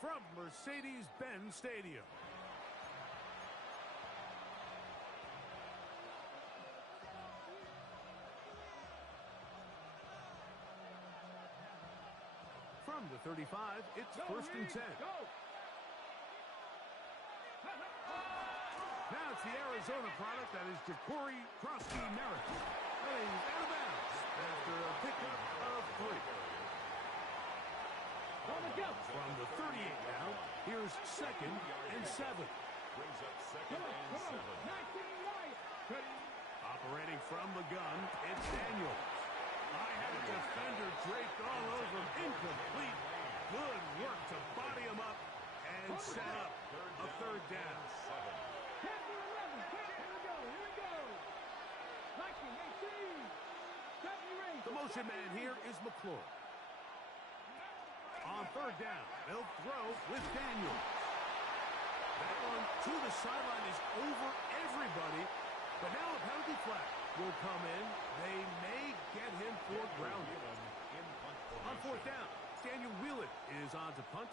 from Mercedes-Benz Stadium. From the 35, it's first and 10. Now it's the Arizona product, that is Ja'Cory Krosky-Merritt. He's out of bounds after a pickup of 3. From the 38 now, here's second and 7. Brings up second and 7. Operating from the gun, it's Daniels. I had a defender draped all over him. Incomplete. Good work to body him up and set up a third down. The motion man here is McClure. On third down, they'll throw with Daniels. That one to the sideline is over everybody, but now a penalty flag will come in. They may get him for grounding. On fourth down, Daniel Wheelan is on to punt.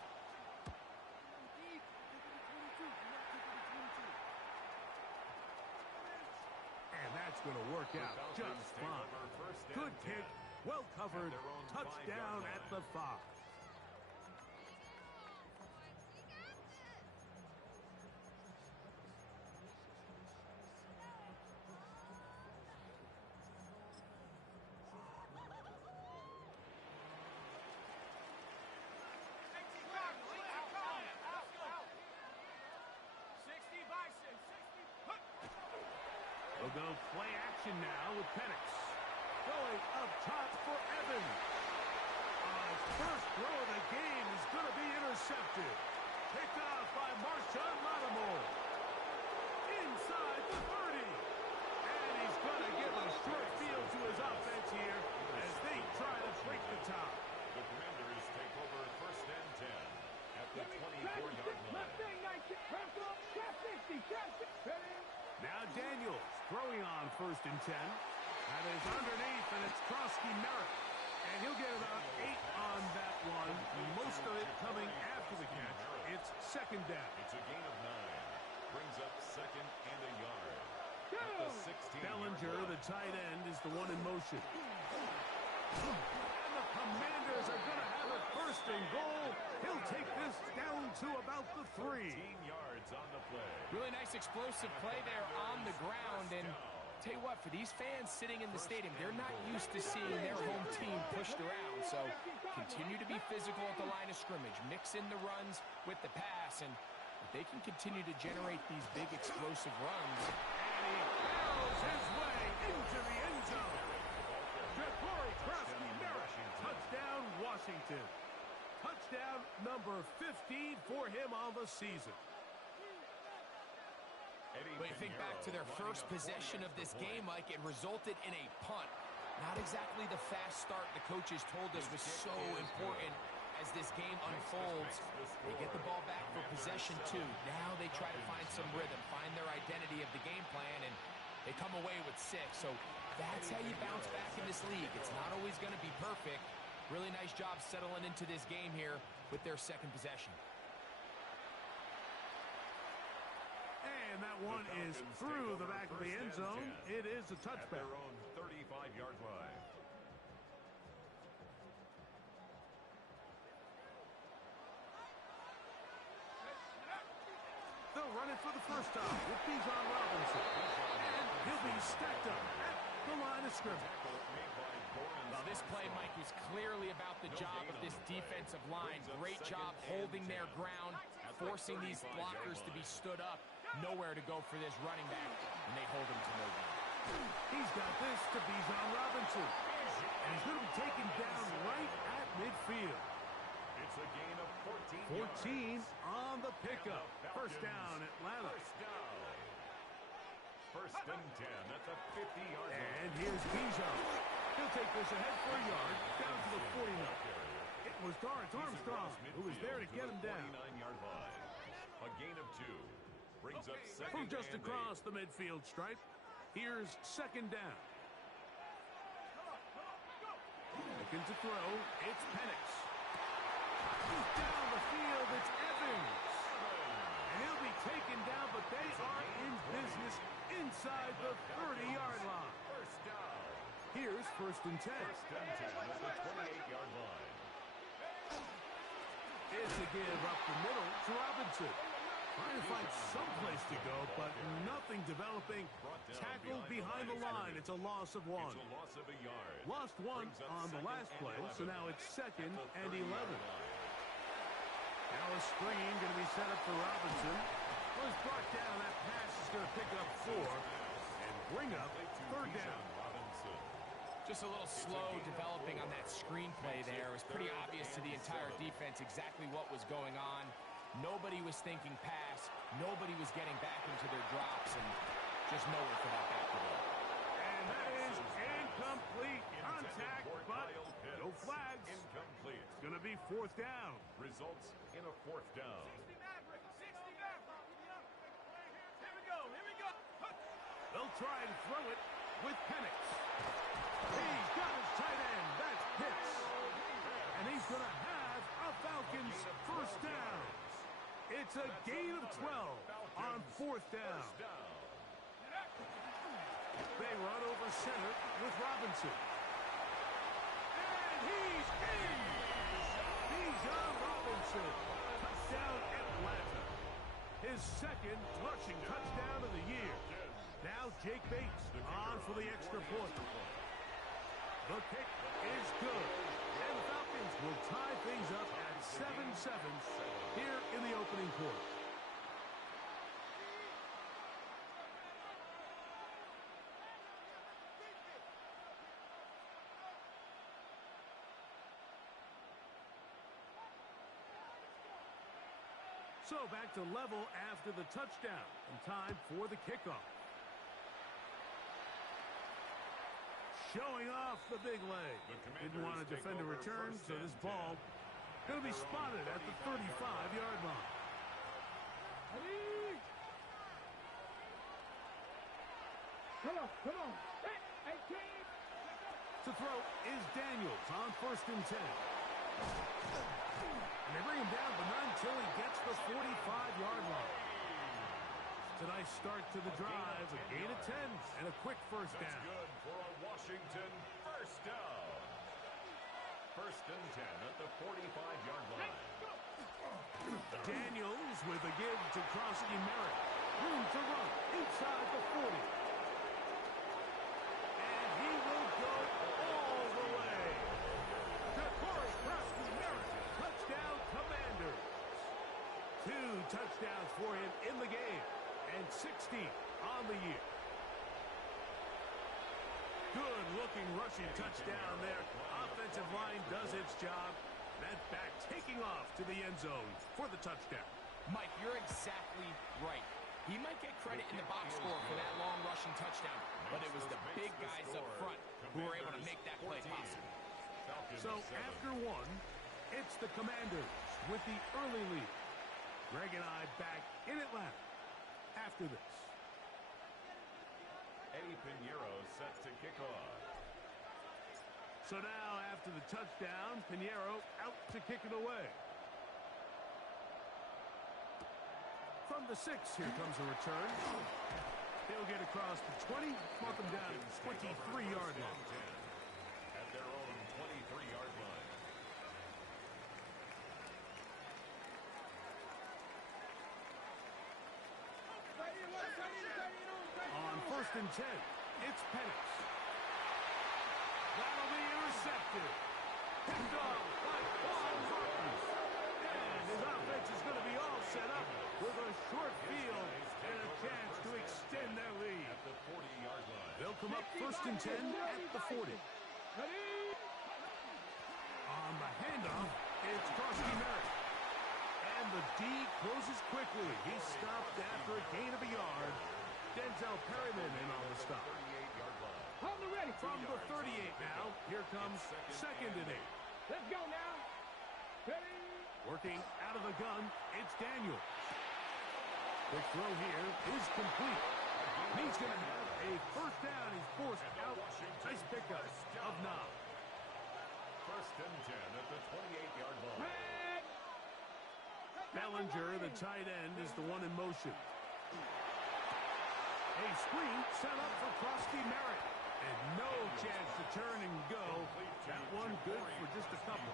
And that's going to work out just fine. Good kick, well covered, touchdown at the 5. They'll go play action now with Penix. Going up top for Evans. First throw of the game is going to be intercepted. Picked off by Marshawn Lattimore. Inside the 30. And he's going to give a short field to his offense here as they try to break the top. The Commanders take over first and 10 at the 24-yard line. Now Daniels throwing on first and 10. That is underneath, and it's Krosky-Merritt. And he'll get about 8 on that one. Most of it coming after the catch. It's second down. It's a gain of 9. Brings up second and a yard. At the 16. Bellinger, the tight end, is the one in motion. And the Commanders are going to have it first and goal. He'll take this down to about the 3. 13 yards on the play. Really nice explosive play there on the ground. And tell you what, for these fans sitting in the stadium, they're not used to seeing their home team pushed around. So continue to be physical at the line of scrimmage. Mix in the runs with the pass. And if they can continue to generate these big explosive runs. And he barrels his way into the end zone. Ja'Cory Krosky-Merritt. Touchdown, Washington. Touchdown number 15 for him on the season. But you think back to their first possession of this game, Mike, it resulted in a punt. Not exactly the fast start the coaches told us was so important as this game unfolds. They get the ball back for possession 2. Now they try to find some rhythm, find their identity of the game plan, and they come away with 6. So that's how you bounce back in this league. It's not always going to be perfect. Really nice job settling into this game here with their second possession. And that one is through the back of the end zone. It is a touchback. At their own 35-yard line. They'll run it for the first time with Bijan Robinson. And he'll be stacked up at the line of scrimmage. Well, this play, Mike, was clearly about the job of this defensive line. Great job holding their ground, forcing these blockers to be stood up. Nowhere to go for this running back, and they hold him to no gain. He's got this to Bijan Robinson. And he's going to be taken down right at midfield. It's a gain of 14 on the pickup. First down, Atlanta. First down. First and 10 at the 50-yard line. And here's Bijan. He'll take this ahead for a yard, down to the 49. It was Dorrance Armstrong who was there to get him down. 49-yard line. A gain of 2. Brings up second From just and across 8. the midfield stripe, here's second down. Looking to throw, it's Penix. Down the field, it's is first and 10. First and 10 at the 28-yard line. It's a give up the middle to Robinson. Trying to find some place to go, but nothing developing. Tackled behind the line. It's a loss of 1. It's a loss of a yard. Lost 1 on the last play, so now it's 2nd and 11. Now a screen going to be set up for Robinson. Was brought down. That pass is going to pick up 4 and bring up 3rd down. Just a little slow developing on that screenplay there. It was pretty obvious to the entire defense exactly what was going on. Nobody was thinking pass. Nobody was getting back into their drops, and just nowhere for that back to go. And that is incomplete. Contact, but no flags. Incomplete. It's going to be 4th down. Results in a 4th down. 60 Maverick. 60 Maverick. Here we go. Here we go. They'll try and throw it with Penix. He's got his tight end. That's Pitts. And he's going to have a Falcons first down. It's a gain of 12 on 4th down. They run over center with Robinson. And he's in. Bijan Robinson. Touchdown Atlanta. His 2nd rushing touchdown of the year. Now Jake Bates on for the extra point. The kick is good. And the Falcons will tie things up at 7-7 here in the opening quarter. So back to level after the touchdown, and time for the kickoff. Showing off the big leg. Didn't want to defend a return, so this ball going to be spotted at the 35-yard line. Come on. Hey, kid. To throw is Daniels on 1st and 10. And they bring him down, but not until he gets the 45-yard line. It's a nice start to the drive, a gain of 10, and a quick first down. That's good for a Washington first down. First and 10 at the 45-yard line. Daniels with a give to Krosky Merritt. Room to run inside the 40. And he will go all the way. To Corey Krosky Merritt. Touchdown Commanders. 2 touchdowns for him in the game. And 16 on the year. Good-looking rushing touchdown there. Offensive line does its job. That back taking off to the end zone for the touchdown. Mike, you're exactly right. He might get credit in the box score for that long rushing touchdown, but it was the big guys up front who were able to make that play possible. So after 1, it's the Commanders with the early lead. Greg and I back in Atlanta after this. Eddie Pinheiro set to kick off. So now after the touchdown, Pinheiro out to kick it away. From the 6, here comes a return. He'll get across the 20, mark him down at the 23-yard line. At their own 23-yard line. On 1st and 10, it's Penix. That'll be intercepted. Picked off by Paul Martin. And his offense is going to be all set up with a short field and a chance to extend their lead. At the 40-yard line. They'll come up 1st and 10 at the 40. On the handoff, it's Krosky Merritt. And the D closes quickly. He's stopped after a gain of a yard. Denzel Perryman in on the stop. 38-yard line. Hold it ready. From the 38 now, here comes 2nd and 8. Let's go now. Ready. Working out of the gun, it's Daniel. The throw here is complete. He's going to have a first down. He's forced out. Nice pickup of Knob. First and 10 at the 28-yard line. Bellinger, the tight end, is the one in motion. A screen set up for Krosky Merritt. And no chance to turn and go. That one good for just a couple.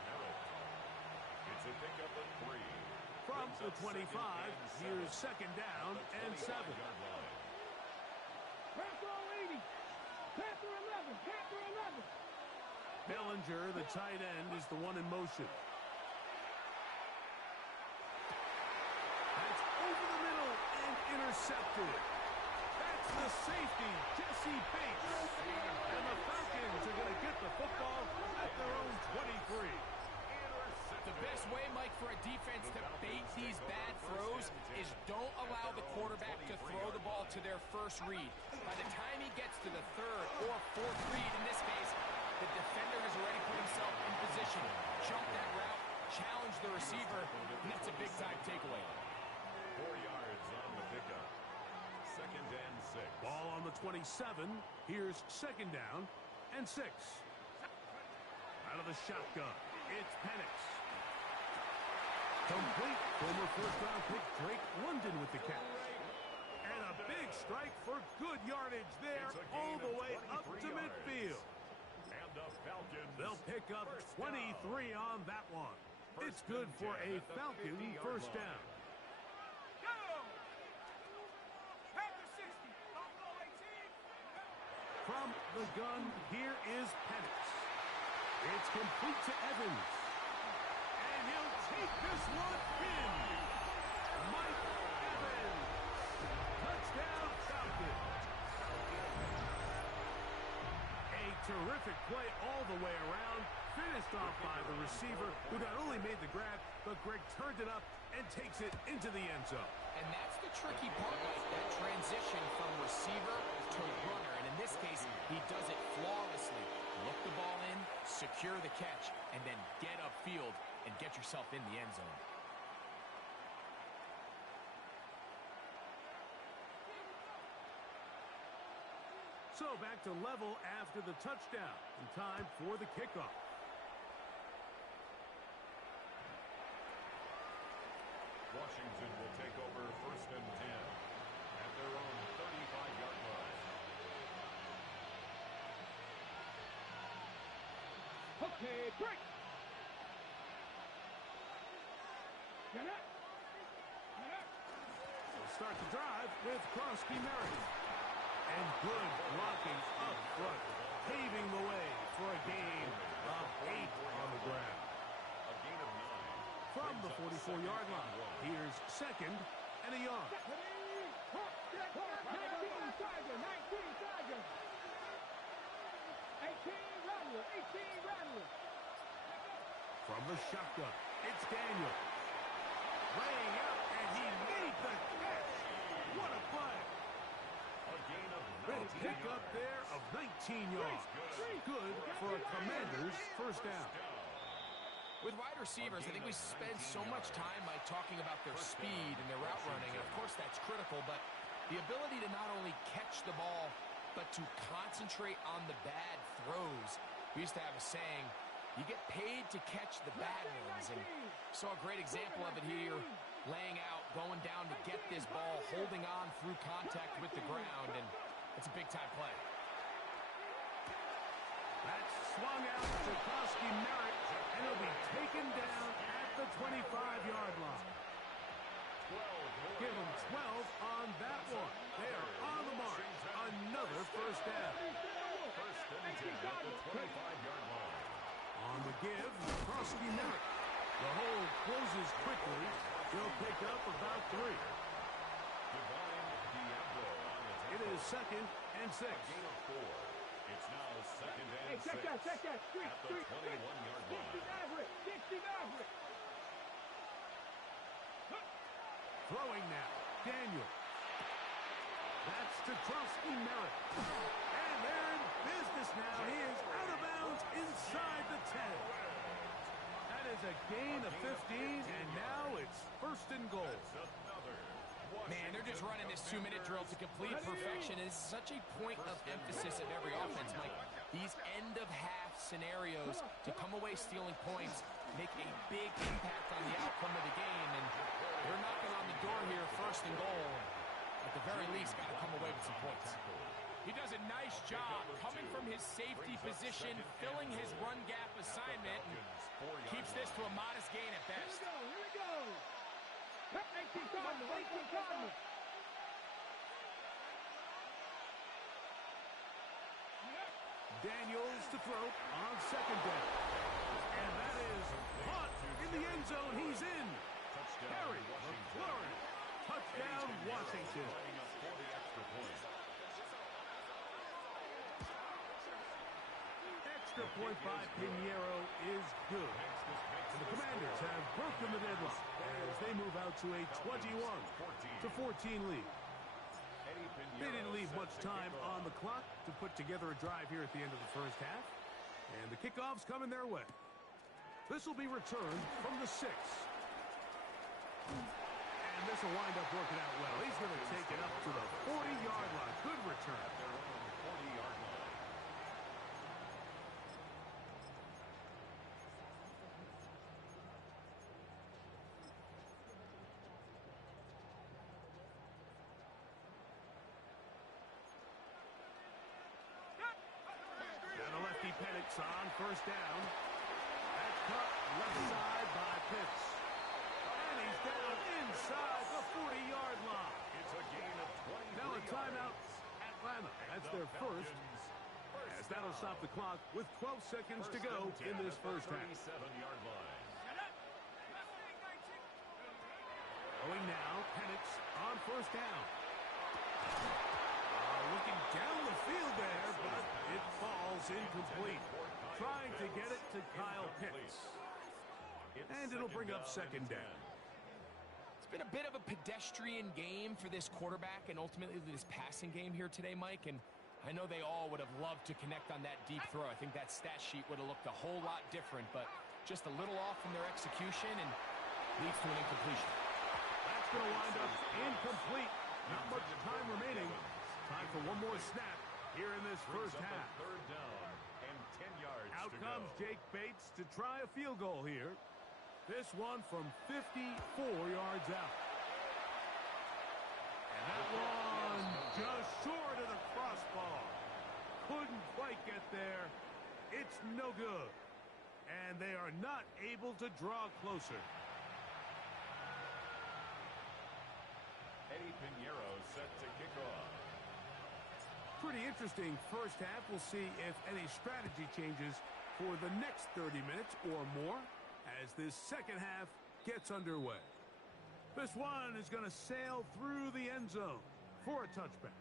It's a pickup of 3. From the 25, here's second down and 7. Panther 80. Panther 11. Panther 11. Bellinger, the tight end, is the one in motion. That's over the middle and intercepted. That's the safety, Jesse Bates. And the Falcons are going to get the football at their own 23. The best way, Mike, for a defense to bait these bad throws is don't allow the quarterback to throw the ball to their first read. By the time he gets to the third or fourth read, in this case, the defender has already put himself in position. Jump that route, challenge the receiver, and that's a big-time takeaway. 4 yards on the pickup. Second and 6. Ball on the 27. Here's second down and 6. Out of the shotgun, it's Penix. Complete. Former first-round pick Drake London with the catch. And a big strike for good yardage there all the way up to midfield. And the Falcons. They'll pick up 23 on that one. It's good for a Falcon first down. Go! Panther 60. Buffalo 18. From the gun, here is Penix. It's complete to Evans. And he'll take this one in. Mike Evans. Touchdown Falcons. A terrific play all the way around. Finished off by the receiver, who not only made the grab, but Greg turned it up and takes it into the end zone. And that's the tricky part, Mike, that transition from receiver to runner. And in this case, he does it flawlessly. Look the ball in, secure the catch, and then get upfield and get yourself in the end zone. So back to level after the touchdown, and time for the kickoff. Washington will take over first and 10 at their own 35-yard line. Okay, break. Get up. Get up. We'll start the drive with Krosky Merritt. And good blocking up front, paving the way for a gain of 8 on the ground. A gain of 9. From the 44-yard line, here's second and a yard. 19 Tiger. 19 Tiger. 18 Rattler. 18 Rattler. From the shotgun, it's Daniel. Laying out, and he made the catch. What a play. A gain of Big 19 pick up yards. there of 19 yards. Good for a Commanders first down. With wide receivers, I think we spend so much time like talking about their speed and their route running, and of course that's critical, but the ability to not only catch the ball, but to concentrate on the bad throws. We used to have a saying, you get paid to catch the bad ones, and saw a great example of it here, laying out, going down to get this ball, holding on through contact with the ground, and it's a big-time play. That's swung out to Krosky Merritt, and he'll be taken down at the 25-yard line. Give him 12 on that one. They are on the mark. Another first down. First and 10 at the 25-yard line. On the give, Krosky Merritt. The hole closes quickly. He'll pick up about 3. Divine Diablo on the tackle. It is second and 6. A gain of 4. It's now second and Hey, 6 check that. Street, at the 21-yard line. 60 Maverick. 60 Maverick. Throwing now, Daniel. That's to Krosky Merritt. And they're in business now. He is out of bounds inside the 10. That is a gain of 15, and now it's first and goal. Man, they're just running this 2-minute drill to complete perfection. It's such a point of emphasis of every offense, Mike. These end-of-half scenarios to come away stealing points make a big impact on the outcome of the game, and they're knocking on the door here, first and goal. At the very least, got to come away with some points. He does a nice job coming from his safety position, filling his run gap assignment, and keeps this to a modest gain at best. Here we go. Hey, keep going. Hey, keep going. Daniels to throw on second down. And that is caught in the end zone. He's in. Harry McLaurin. Touchdown, Washington. Extra point by Pinheiro is good. And the Commanders have broken the deadlock as they move out to a 21-14 lead. They didn't leave much time on the clock to put together a drive here at the end of the first half. And the kickoff's coming their way. This will be returned from the 6. And this will wind up working out well. He's going to take it up to the 40-yard line. Good return. Penix on first down. That's cut left side by Pitts. And he's down inside the 40-yard line. It's a gain of 20. Now a timeout, Atlanta. That's their first. As that'll stop the clock with 12 seconds to go in this first half. 37-yard line. Going now, Penix on first down. Looking down the field there, but it falls incomplete. Trying to get it to Kyle Pitts. And it'll bring up second down. It's been a bit of a pedestrian game for this quarterback and ultimately this passing game here today, Mike. And I know they all would have loved to connect on that deep throw. I think that stat sheet would have looked a whole lot different, but just a little off in their execution and leads to an incompletion. That's going to wind up incomplete. Not much time remaining. Time for one more snap here in this first half. Third down and 10 yards. Out comes Jake Bates to try a field goal here. This one from 54 yards out. And that one just short of the crossbar. Couldn't quite get there. It's no good. And they are not able to draw closer. Eddie Pinheiro set to kick off. Pretty interesting first half. We'll see if any strategy changes for the next 30 minutes or more as this second half gets underway. This one is going to sail through the end zone for a touchback.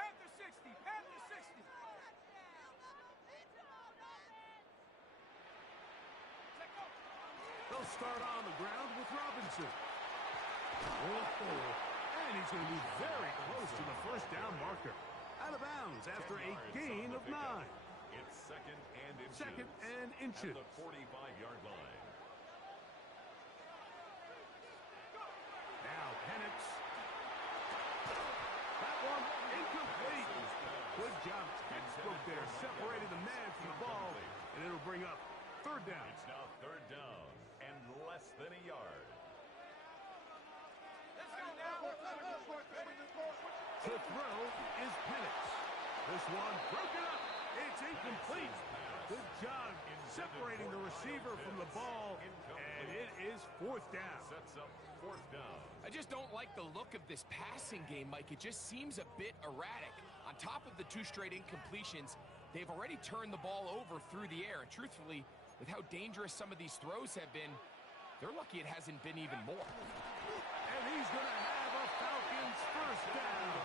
Panther 60, Panther 60. They'll start on the ground with Robinson. And he's going to be very close to the first down marker. Out of bounds after a gain of 9. It's second and inches. Second and inches. At the 45-yard line. Now Penix. That one incomplete. Good job. Textbook there, separating the man from the ball. And it'll bring up third down. It's now third down and less than a yard. To throw is Penix. This one broken up. It's incomplete. Good job separating the receiver from the ball. And it is fourth down. Sets up fourth down. I just don't like the look of this passing game, Mike. It just seems a bit erratic. On top of the 2 straight incompletions, they've already turned the ball over through the air. And truthfully, with how dangerous some of these throws have been, they're lucky it hasn't been even more. And he's going to have a Falcons first down.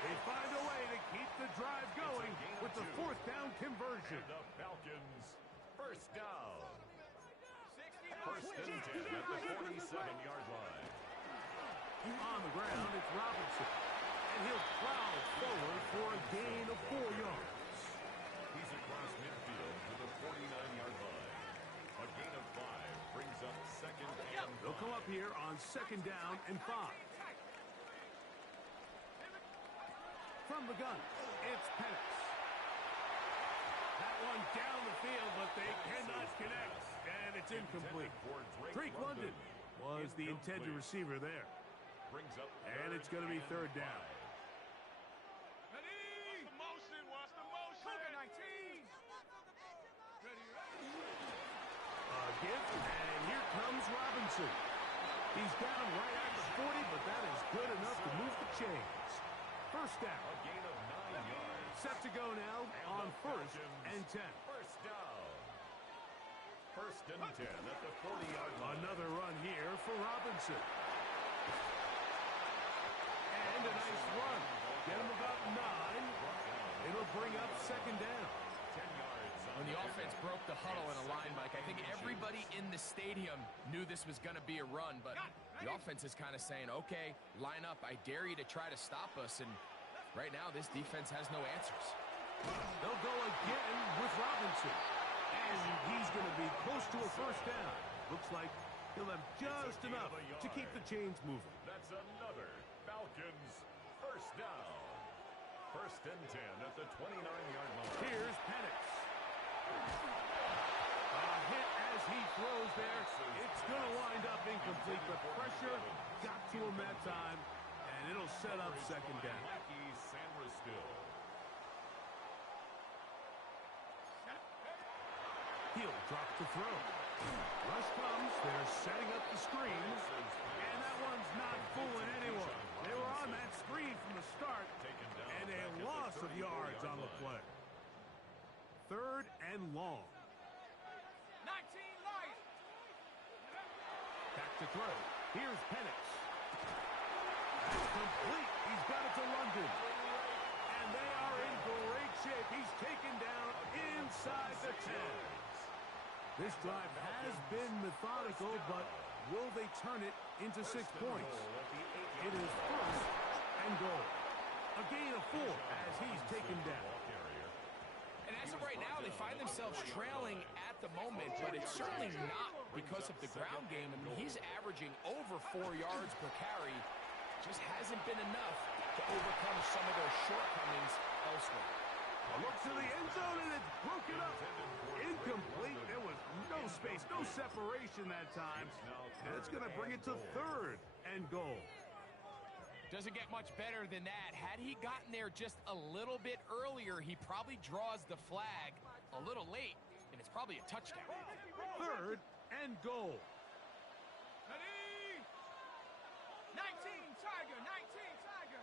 They find a way to keep the drive going with the fourth down conversion. And the Falcons first down. First and 10 at the 47-yard line. On the ground, it's Robinson. And he'll plow forward for a gain of 4 yards. He's across midfield to the 49-yard line. A gain of 5 brings up second and 5. They'll come up here on second down and 5. From the gun, it's Penix. That one down the field, but they cannot connect. And it's incomplete. Drake London Was the intended receiver there. Brings up And it's going to be third down. Ready? Watch the motion. Watch the motion. Cougar 19. Ready, ready. Give, and here comes Robinson. He's got him right at the 40, but that is good enough to move the chains. First down. A gain of 9 yards. Set to go now on first and 10. First down. First and 10 at the 40-yard line. Another run here for Robinson. And a nice run. Get him about 9. It'll bring up second down. 10 yards. When the offense broke the huddle in a line, Mike, I think everybody in the stadium knew this was going to be a run, but the offense is kind of saying, okay, line up. I dare you to try to stop us, and right now this defense has no answers. They'll go again with Robinson. And he's going to be close to a first down. Looks like he'll have just enough to keep the chains moving. That's another Falcons first down. First and 10 at the 29-yard line. Here's Penix. A hit as he throws there. It's going to wind up incomplete, but pressure got to him that time, and it'll set up second down. He'll drop the throw. Rush comes. They're setting up the screens. And that one's not fooling anyone. They were on that screen from the start. And a loss of yards on the play. Third and long. 19 light. Back to throw. Here's Penix. That's complete. He's got it to London. And they are in great shape. He's taken down inside the 10. This drive has been methodical, but will they turn it into 6 points? It is first and goal. A gain of 4 as he's taken down. And as of right now, they find themselves trailing at the moment, but it's certainly not because of the ground game. I mean, he's averaging over 4 yards per carry. Just hasn't been enough to overcome some of those shortcomings elsewhere. A look to the end zone, and it's broken up. Incomplete. There was no space, no separation that time. And it's going to bring it to third and goal. Doesn't get much better than that. Had he gotten there just a little bit earlier, he probably draws the flag a little late, and it's probably a touchdown. Third and goal. Ready? 19 Tiger. 19 Tiger.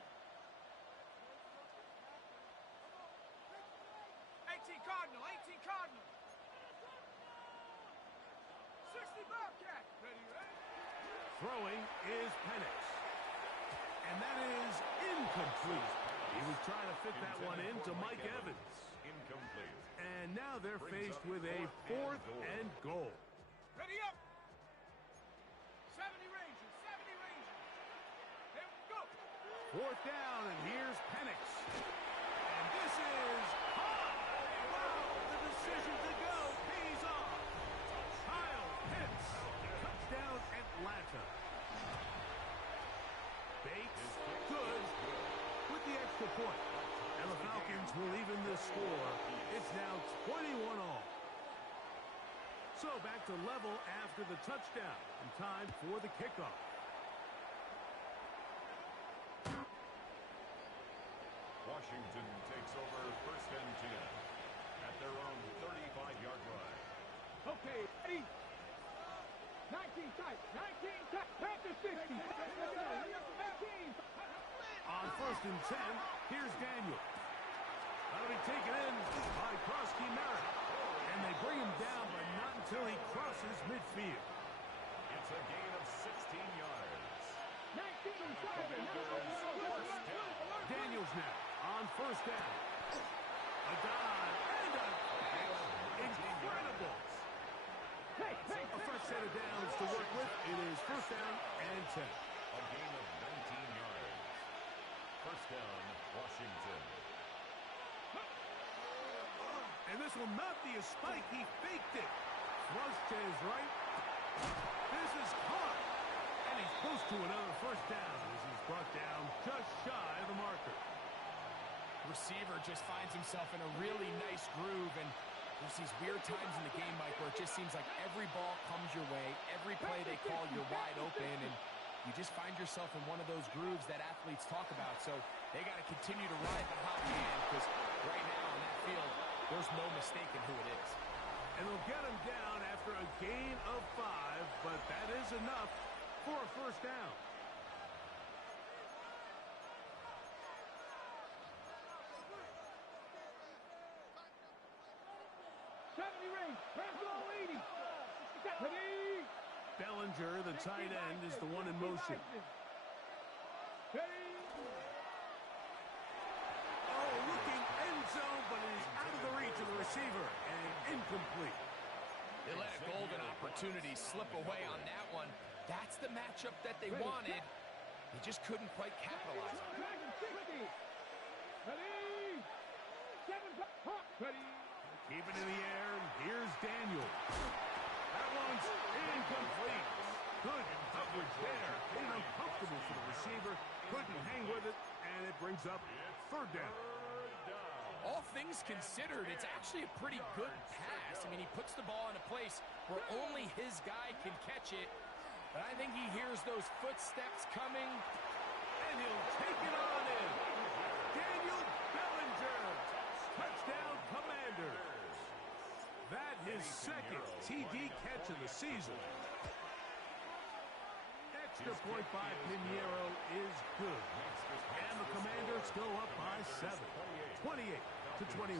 18 Cardinal. 18 Cardinal. 60 Bobcat. Ready, ready? Throwing is Penix. And that is incomplete. He was trying to fit that one into Mike Evans. Incomplete. And now they're faced with a fourth and goal. Ready up. 70 Rangers. 70 Rangers. Here we go. Fourth down, and here's Penix. And this is high. Wow, the decision to go pays off. Kyle Pitts. Touchdown Atlanta. Bates, good, with the extra point. And the Falcons will even this score. It's now 21 all. So back to level after the touchdown. And time for the kickoff. Washington takes over first and 10 at their own 35-yard line. Okay, ready? 19 tight. 19 tight. Back to 60. 19. On first and 10, here's Daniel. That'll be taken in by Krosky Merritt. And they bring him down, but not until he crosses midfield. It's a gain of 16 yards. 19 Tiger. Daniels now on first down. A dive and a incredible. A fresh set of downs to work with. It is first down and 10. A gain of 19 yards. First down, Washington. And this will not be a spike. He faked it. Thrust to his right. This is caught. And he's close to another first down as he's brought down just shy of the marker. Receiver just finds himself in a really nice groove, and There's these weird times in the game, Mike, where it just seems like every ball comes your way, every play they call, you're wide open, and you just find yourself in one of those grooves that athletes talk about. So they got to continue to ride the hot hand, because right now on that field, there's no mistaking who it is. And they'll get him down after a gain of 5, but that is enough for a first down. Bellinger, the tight end, is the one in motion. Oh, looking end zone, but it is out of the reach of the receiver and incomplete. They let a golden opportunity slip away on that one. That's the matchup that they wanted. They just couldn't quite capitalize on it. Keep it in the air, and here's Daniel. That one's incomplete. Good coverage there. Made it uncomfortable for the receiver. Couldn't hang with it, and it brings up third down. All things considered, it's actually a pretty good pass. I mean, he puts the ball in a place where only his guy can catch it. But I think he hears those footsteps coming. And he'll take it on in. Daniel Bellinger. Touchdown, Commanders. That his second TD catch of the season. Extra point by Pinheiro is good. And the Commanders go up by 7. 28-21.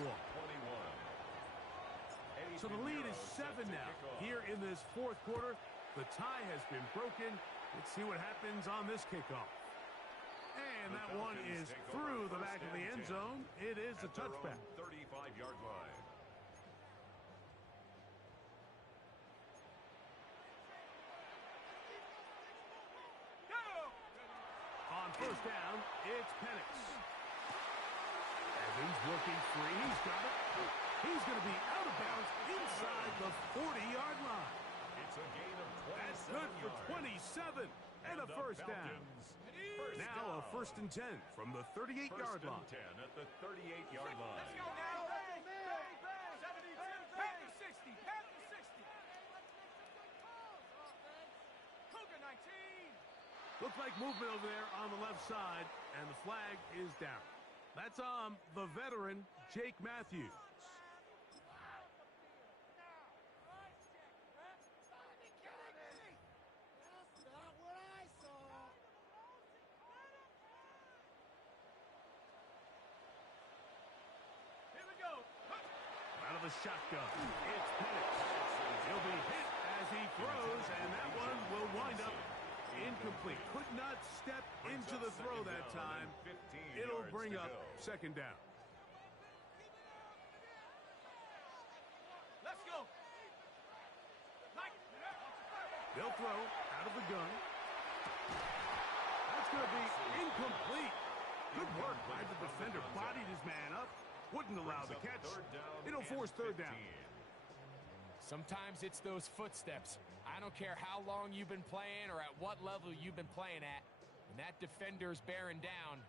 So the lead is 7 now. Here in this fourth quarter, the tie has been broken. Let's see what happens on this kickoff. And that one is through the back of the end zone. It is a touchback. 35-yard line. On first down, it's Penix. Evans working free. He's got it. He's going to be out of bounds inside the 40-yard line. It's a gain of 27 That's good for 27 and a first down. Now a first and 10 from the 38-yard line. 10 at the 38-yard line. Let's go now. 72, Panther 60, Panther 60. Cougar 19. Looks like movement over there on the left side, and the flag is down. That's on the veteran, Jake Matthews. Here we go. Out of the shotgun, it's Penix. He'll be hit as he throws, and that one will wind up incomplete. Could not step into the throw that time. It'll bring up second down. Let's go. They'll throw out of the gun. That's going to be incomplete. Good work by the defender. Bodied his man up. Wouldn't allow the catch. It'll force third down. Sometimes it's those footsteps. I don't care how long you've been playing or at what level you've been playing at. When that defender's bearing down,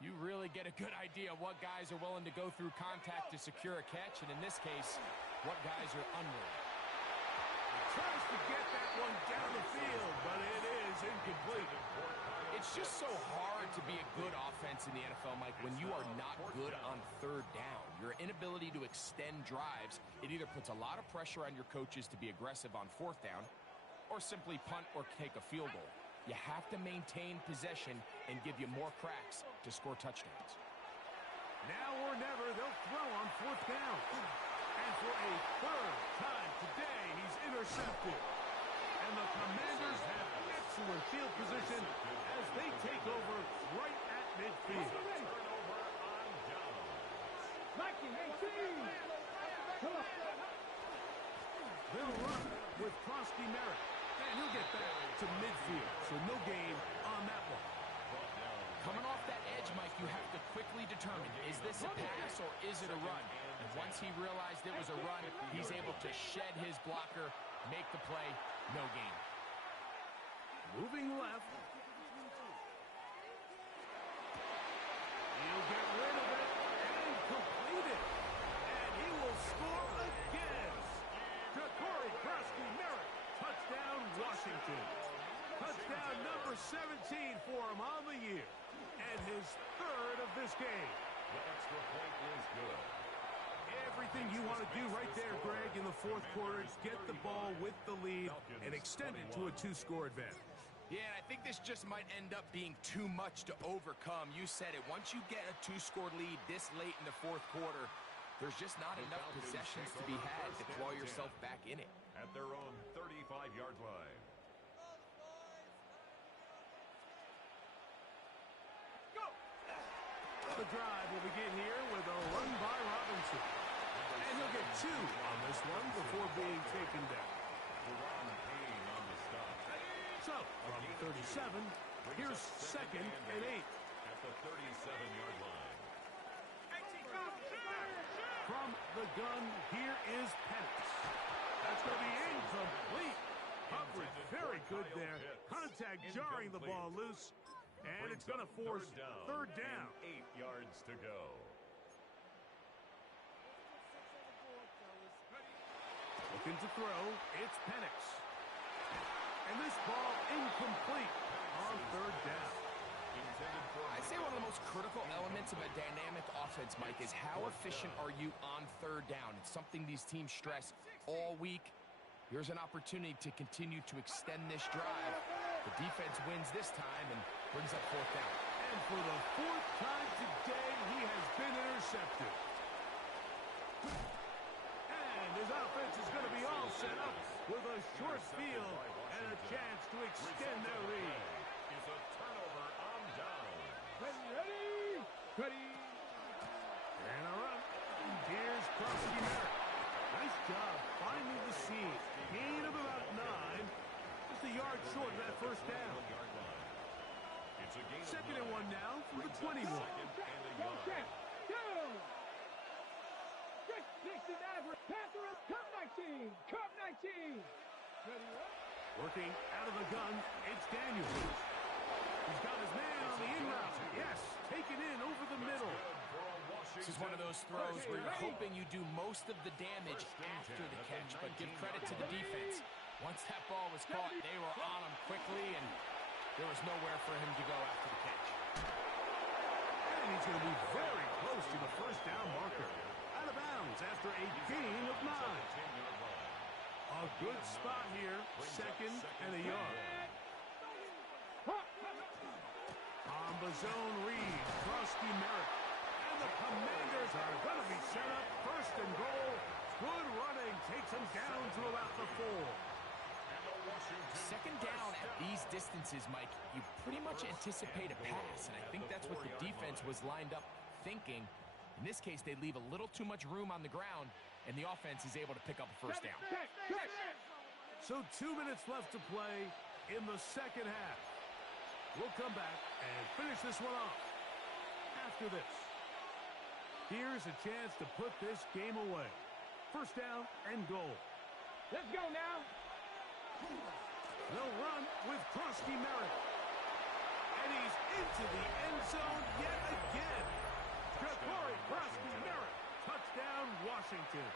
you really get a good idea of what guys are willing to go through contact to secure a catch, and in this case, what guys are unwilling. Tries to get that one down the field, but it is incomplete. It's just so hard to be a good offense in the NFL, Mike, when you are not good on third down. Your inability to extend drives, it either puts a lot of pressure on your coaches to be aggressive on fourth down or simply punt or take a field goal. You have to maintain possession and give you more cracks to score touchdowns. Now or never, they'll throw on fourth down. And for a third time today, he's intercepted. And the Commanders have excellent field position as they take over right at midfield. They'll run with Krosky Merritt. And he'll get back to midfield, so no gain on that one. Coming off that edge, Mike, you have to quickly determine, is this a pass or is it a run? And once he realized it was a run, he's able to shed his blocker, make the play, no gain. Moving left. He'll get rid of it and complete it. And he will score again. Corey Krosky-Merritt. Touchdown, Washington. Touchdown number 17 for him on the year. And his third of this game. The extra point is good. Everything you want to do right there, Greg, in the fourth quarter is get the ball with the lead and extend it to a 2-score advantage. Yeah, and I think this just might end up being too much to overcome. You said it. Once you get a 2-score lead this late in the fourth quarter, there's just not enough possessions to be had to claw yourself back in it. At their own 35-yard line. The drive will begin here with a run by Robinson. And he'll get 2 on this one before being taken down. So, from 37, here's 2nd and 8. At the 37-yard line. From the gun, here is Penix. That's going to be incomplete. Coverage very good there. Contact jarring the ball loose. And it's going to force third down. 8 yards to go. Looking to throw, it's Penix. And this ball incomplete on third down. I'd say one of the most critical elements of a dynamic offense, Mike, is how efficient are you on third down. It's something these teams stress all week. Here's an opportunity to continue to extend this drive. The defense wins this time and brings up fourth down. And for the 4th time today, he has been intercepted. And his offense is going to be all set up with a short field and a chance to extend their lead. Is a turnover on down. Ready. And a run. Here's Krosky-Merritt. Nice job finding the seam. Gain of about 9. Just a yard short of that first down. It's a gain of 2nd and 1 now from the 21. Dixon average. Panther is Cup 19. Cup 19. Working out of the gun, it's Daniels. He's got his man on the in route. Yes, taken in over the middle. This is one of those throws where you're hoping you do most of the damage after the catch, but give credit to the defense. Once that ball was caught, they were on him quickly, and there was nowhere for him to go after the catch. And he's going to be very close to the first down marker. Out of bounds after a gain of 9. A good spot here, 2nd and a yard. On the zone read, Krosky-Merritt. And the Commanders are going to be set up 1st and goal. Good running takes them down to about the 4. 2nd down at these distances, Mike, you pretty much anticipate a pass, and I think that's what the defense was lined up thinking. In this case, they leave a little too much room on the ground, and the offense is able to pick up a first down. So 2 minutes left to play in the 2nd half. We'll come back and finish this one off after this. Here's a chance to put this game away. First down and goal. Let's go now. They'll run with Krosky-Merritt. And he's into the end zone yet again. Corey Krosky-Merritt. Touchdown, Washington.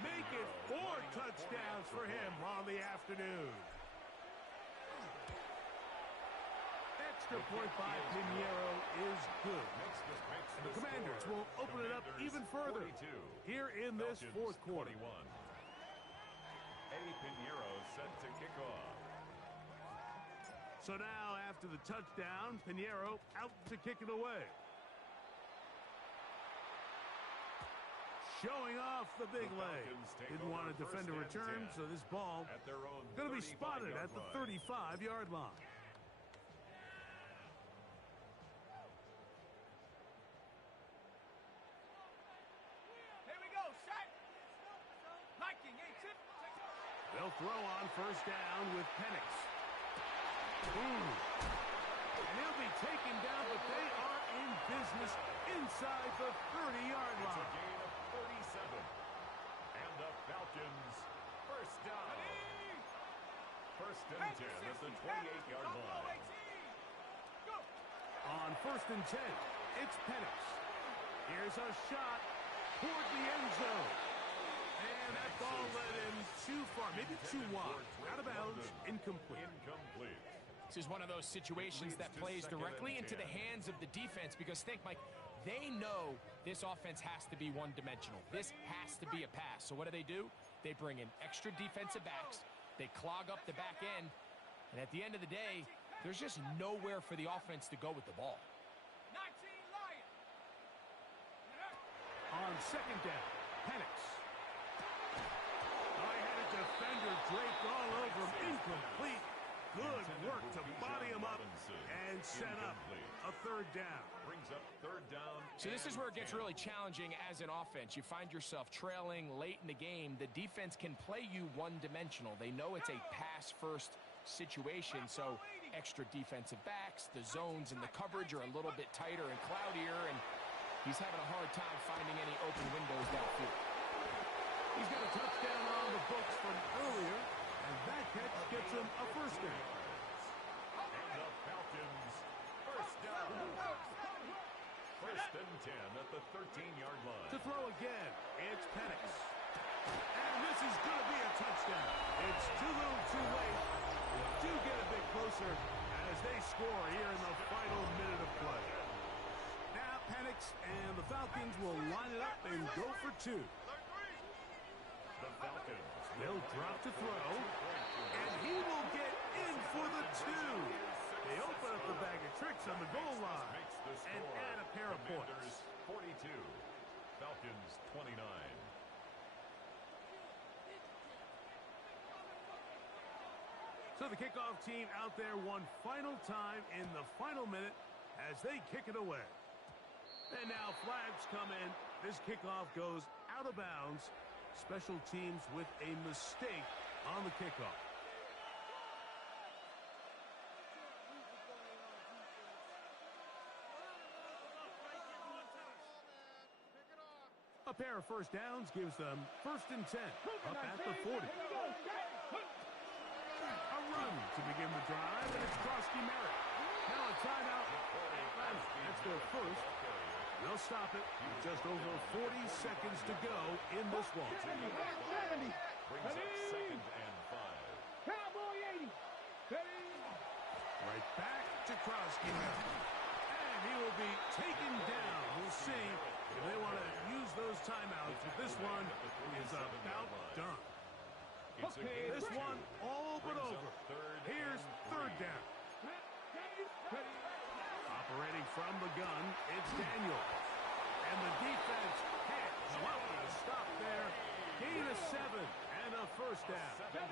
Make it 4 touchdowns for him on the afternoon. Extra point by Pinheiro is good. And the Commanders will open it up even further here in this fourth quarter. Pinheiro set to kick off. So now after the touchdown, Pinheiro out to kick it away. Showing off the big leg. Didn't want to defend a return, so this ball going to be spotted at the 35-yard line. Here we go, set. Liking, They'll throw on first down with Penix. And he'll be taken down, but they are in business inside the 30-yard line. It's a gain of 37. And the Falcons first down. First and 10 at the 28-yard line. On first and 10, it's Penix. Here's a shot toward the end zone. And that ball led him too far, maybe too wide. Out of bounds, incomplete. This is one of those situations that plays directly into the hands of the defense because think, Mike, they know this offense has to be one-dimensional. This has to be a pass. So what do? They bring in extra defensive backs. They clog up the back end. And at the end of the day, there's just nowhere for the offense to go with the ball. 19 Lions. On second down, Penix. I had a defender draped all over him. Incomplete. Good work to body him up and set up a third down. Brings up third down. So this is where it gets really challenging as an offense. You find yourself trailing late in the game. The defense can play you one-dimensional. They know it's a pass-first situation, so extra defensive backs, the zones and the coverage are a little bit tighter and cloudier, and he's having a hard time finding any open windows downfield. He's got a touchdown on the books from earlier, and that catch gets him a first down. And the Falcons, first down. First and 10 at the 13-yard line. To throw again, it's Penix. And this is going to be a touchdown. It's too little too late. They do get a bit closer as they score here in the final minute of play. Now Penix and the Falcons will line it up and go for two. The Falcons. They'll drop to throw, and he will get in for the two. They open up the bag of tricks on the goal line and add a pair of points. 42, Falcons 29. So the kickoff team out there one final time in the final minute as they kick it away. And now flags come in. This kickoff goes out of bounds. Special teams with a mistake on the kickoff. A pair of first downs gives them 1st and 10 up at the 40. A run to begin the drive, and it's Krosky Merritt. Now a timeout. That's their first. They'll stop it with just over 40 seconds to go in this one. Brings up 2nd and 5. Cowboy 80. Right back to Krosky Merritt. And he will be taken down. We'll see if they want to use those timeouts. But this one is about done. This one all but over. Here's third down. Operating from the gun, it's Daniel. And the defense can't come up with a stop there. Gain of 7 and a first down. That's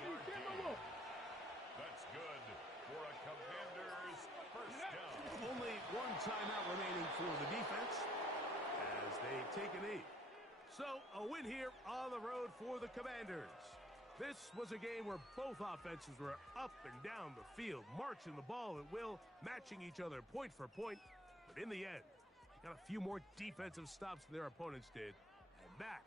good for a Commanders first down. Only one timeout remaining for the defense as they take a knee. So a win here on the road for the Commanders. This was a game where both offenses were up and down the field, marching the ball at will, matching each other point for point. But in the end, they got a few more defensive stops than their opponents did. And that